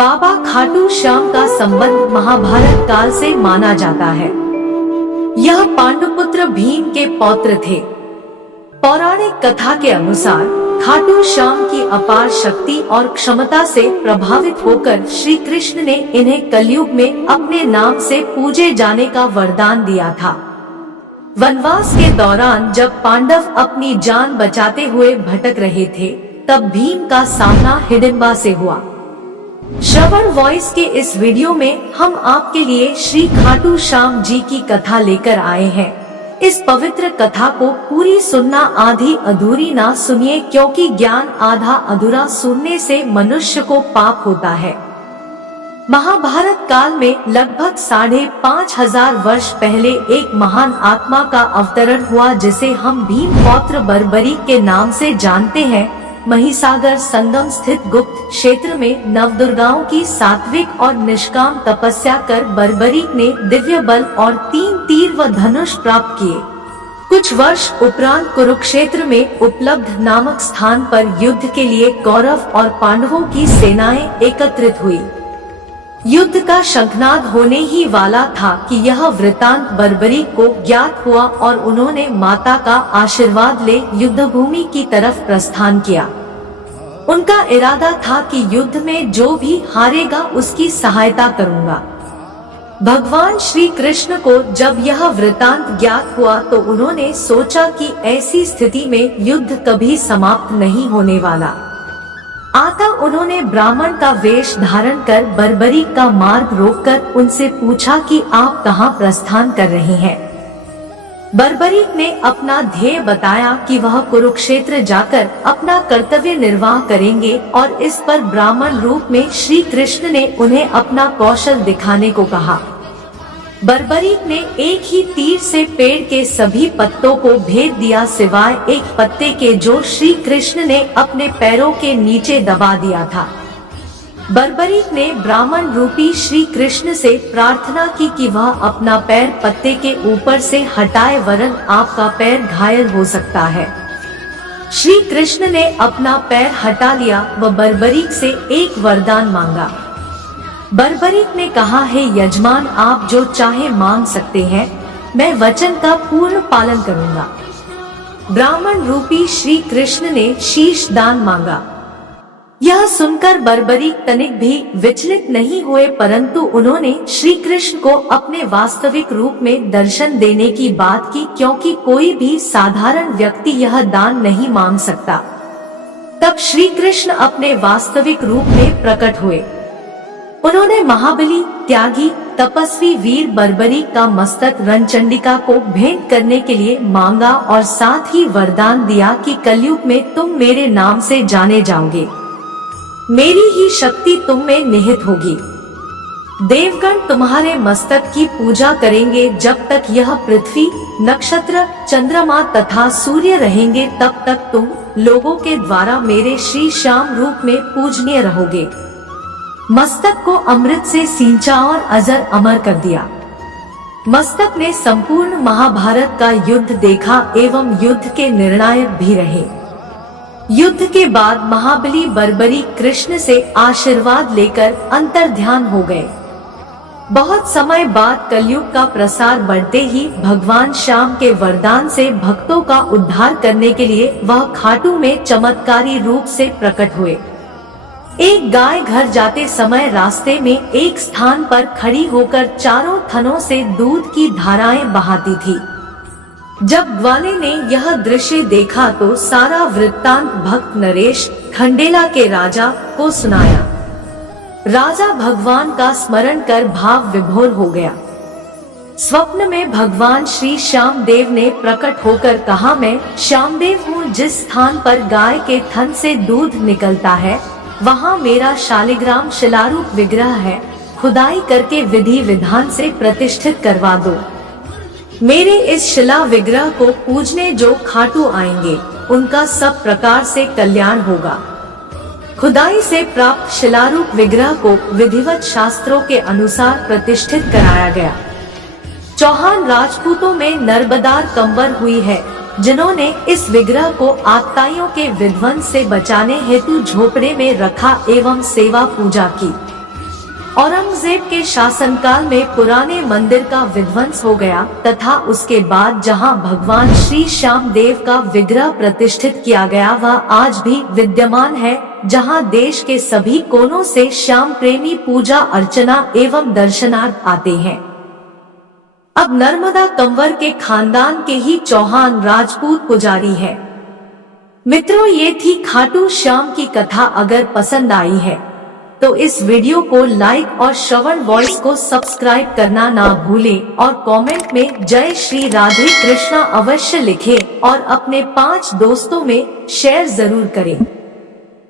बाबा खाटू श्याम का संबंध महाभारत काल से माना जाता है। यह पांडुपुत्र भीम के पौत्र थे। पौराणिक कथा के अनुसार खाटू श्याम की अपार शक्ति और क्षमता से प्रभावित होकर श्री कृष्ण ने इन्हें कलयुग में अपने नाम से पूजे जाने का वरदान दिया था। वनवास के दौरान जब पांडव अपनी जान बचाते हुए भटक रहे थे, तब भीम का सामना हिडिंबा से हुआ। श्रवण वॉइस के इस वीडियो में हम आपके लिए श्री खाटू श्याम जी की कथा लेकर आए हैं। इस पवित्र कथा को पूरी सुनना, आधी अधूरी ना सुनिए, क्योंकि ज्ञान आधा अधूरा सुनने से मनुष्य को पाप होता है। महाभारत काल में लगभग 5,500 वर्ष पहले एक महान आत्मा का अवतरण हुआ, जिसे हम भीम पौत्र बर्बरीक के नाम से जानते हैं। महिसागर संगम स्थित गुप्त क्षेत्र में नवदुर्गाओं की सात्विक और निष्काम तपस्या कर बर्बरीक ने दिव्य बल और 3 तीर व धनुष प्राप्त किए। कुछ वर्ष उपरांत कुरुक्षेत्र में उपलब्ध नामक स्थान पर युद्ध के लिए कौरव और पांडवों की सेनाएं एकत्रित हुई। युद्ध का शंखनाद होने ही वाला था कि यह वृतांत बर्बरीक को ज्ञात हुआ और उन्होंने माता का आशीर्वाद ले युद्धभूमि की तरफ प्रस्थान किया। उनका इरादा था कि युद्ध में जो भी हारेगा उसकी सहायता करूंगा। भगवान श्री कृष्ण को जब यह वृतांत ज्ञात हुआ तो उन्होंने सोचा कि ऐसी स्थिति में युद्ध कभी समाप्त नहीं होने वाला। आता उन्होंने ब्राह्मण का वेश धारण कर बर्बरीक का मार्ग रोककर उनसे पूछा कि आप कहाँ प्रस्थान कर रहे हैं। बर्बरीक ने अपना ध्येय बताया कि वह कुरुक्षेत्र जाकर अपना कर्तव्य निर्वाह करेंगे, और इस पर ब्राह्मण रूप में श्री कृष्ण ने उन्हें अपना कौशल दिखाने को कहा। बर्बरीक ने एक ही तीर से पेड़ के सभी पत्तों को भेद दिया, सिवाय एक पत्ते के जो श्री कृष्ण ने अपने पैरों के नीचे दबा दिया था। बर्बरीक ने ब्राह्मण रूपी श्री कृष्ण से प्रार्थना की कि वह अपना पैर पत्ते के ऊपर से हटाए, वरन आपका पैर घायल हो सकता है। श्री कृष्ण ने अपना पैर हटा लिया व बर्बरीक से एक वरदान मांगा। बर्बरीक ने कहा, हे यजमान, आप जो चाहे मांग सकते हैं, मैं वचन का पूर्ण पालन करूंगा। ब्राह्मण रूपी श्री कृष्ण ने शीश दान मांगा। यह सुनकर बर्बरीक तनिक भी विचलित नहीं हुए, परंतु उन्होंने श्री कृष्ण को अपने वास्तविक रूप में दर्शन देने की बात की, क्योंकि कोई भी साधारण व्यक्ति यह दान नहीं मांग सकता। तब श्री कृष्ण अपने वास्तविक रूप में प्रकट हुए। उन्होंने महाबली, त्यागी, तपस्वी वीर बर्बरीक का मस्तक रणचंडिका को भेंट करने के लिए मांगा और साथ ही वरदान दिया कि कलयुग में तुम मेरे नाम से जाने जाओगे, मेरी ही शक्ति तुम में निहित होगी। देवगण तुम्हारे मस्तक की पूजा करेंगे। जब तक यह पृथ्वी, नक्षत्र, चंद्रमा तथा सूर्य रहेंगे, तब तक तुम लोगों के द्वारा मेरे श्री श्याम रूप में पूजनीय रहोगे। मस्तक को अमृत से सींचा और अजर अमर कर दिया। मस्तक ने संपूर्ण महाभारत का युद्ध देखा एवं युद्ध के निर्णायक भी रहे। युद्ध के बाद महाबली बर्बरीक कृष्ण से आशीर्वाद लेकर अंतर्ध्यान हो गए। बहुत समय बाद कलयुग का प्रसार बढ़ते ही भगवान श्याम के वरदान से भक्तों का उद्धार करने के लिए वह खाटू में चमत्कारी रूप से प्रकट हुए। एक गाय घर जाते समय रास्ते में एक स्थान पर खड़ी होकर चारों थनों से दूध की धाराएं बहाती थी। जब ग्वाले ने यह दृश्य देखा तो सारा वृत्तांत भक्त नरेश, खंडेला के राजा को सुनाया। राजा भगवान का स्मरण कर भाव विभोर हो गया। स्वप्न में भगवान श्री श्यामदेव ने प्रकट होकर कहा, मैं श्यामदेव हूँ। जिस स्थान पर गाय के थन से दूध निकलता है, वहाँ मेरा शालिग्राम शिलारूप विग्रह है। खुदाई करके विधि विधान से प्रतिष्ठित करवा दो। मेरे इस शिला विग्रह को पूजने जो खाटू आएंगे, उनका सब प्रकार से कल्याण होगा। खुदाई से प्राप्त शिलारूप विग्रह को विधिवत शास्त्रों के अनुसार प्रतिष्ठित कराया गया। चौहान राजपूतों में नर्बदार कंवर हुई है, जिन्होंने इस विग्रह को आतताइयों के विध्वंस से बचाने हेतु झोपड़े में रखा एवं सेवा पूजा की। औरंगजेब के शासनकाल में पुराने मंदिर का विध्वंस हो गया तथा उसके बाद जहां भगवान श्री श्याम देव का विग्रह प्रतिष्ठित किया गया वह आज भी विद्यमान है, जहां देश के सभी कोनों से श्याम प्रेमी पूजा अर्चना एवं दर्शनार्थ आते हैं। अब नर्मदा कंवर के खानदान के ही चौहान राजपूत पुजारी है। मित्रों, ये थी खाटू श्याम की कथा। अगर पसंद आई है तो इस वीडियो को लाइक और श्रवण वॉइस को सब्सक्राइब करना ना भूलें और कमेंट में जय श्री राधे कृष्णा अवश्य लिखें और अपने 5 दोस्तों में शेयर जरूर करें।